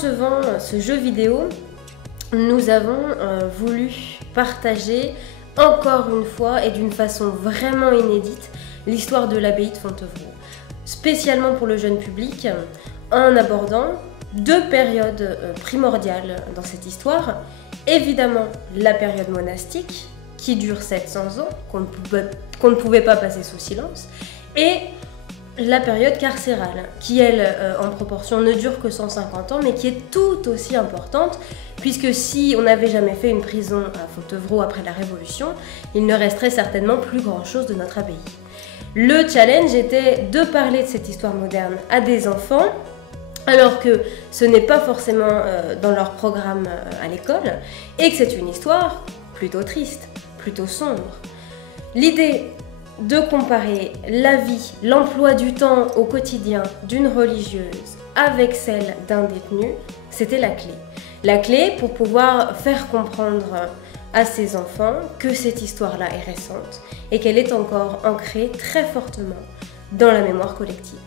concevant ce jeu vidéo, nous avons voulu partager encore une fois et d'une façon vraiment inédite l'histoire de l'abbaye de Fontevraud, spécialement pour le jeune public, en abordant deux périodes primordiales dans cette histoire. Évidemment, la période monastique, qui dure 700 ans, qu'on ne pouvait pas passer sous silence, et la période carcérale, qui elle, en proportion, ne dure que 150 ans, mais qui est tout aussi importante, puisque si on n'avait jamais fait une prison à Fontevraud après la Révolution, il ne resterait certainement plus grand-chose de notre abbaye. Le challenge était de parler de cette histoire moderne à des enfants, alors que ce n'est pas forcément dans leur programme à l'école, et que c'est une histoire plutôt triste, plutôt sombre. L'idée de comparer la vie, l'emploi du temps au quotidien d'une religieuse avec celle d'un détenu, c'était la clé. La clé pour pouvoir faire comprendre à ces enfants que cette histoire-là est récente et qu'elle est encore ancrée très fortement dans la mémoire collective.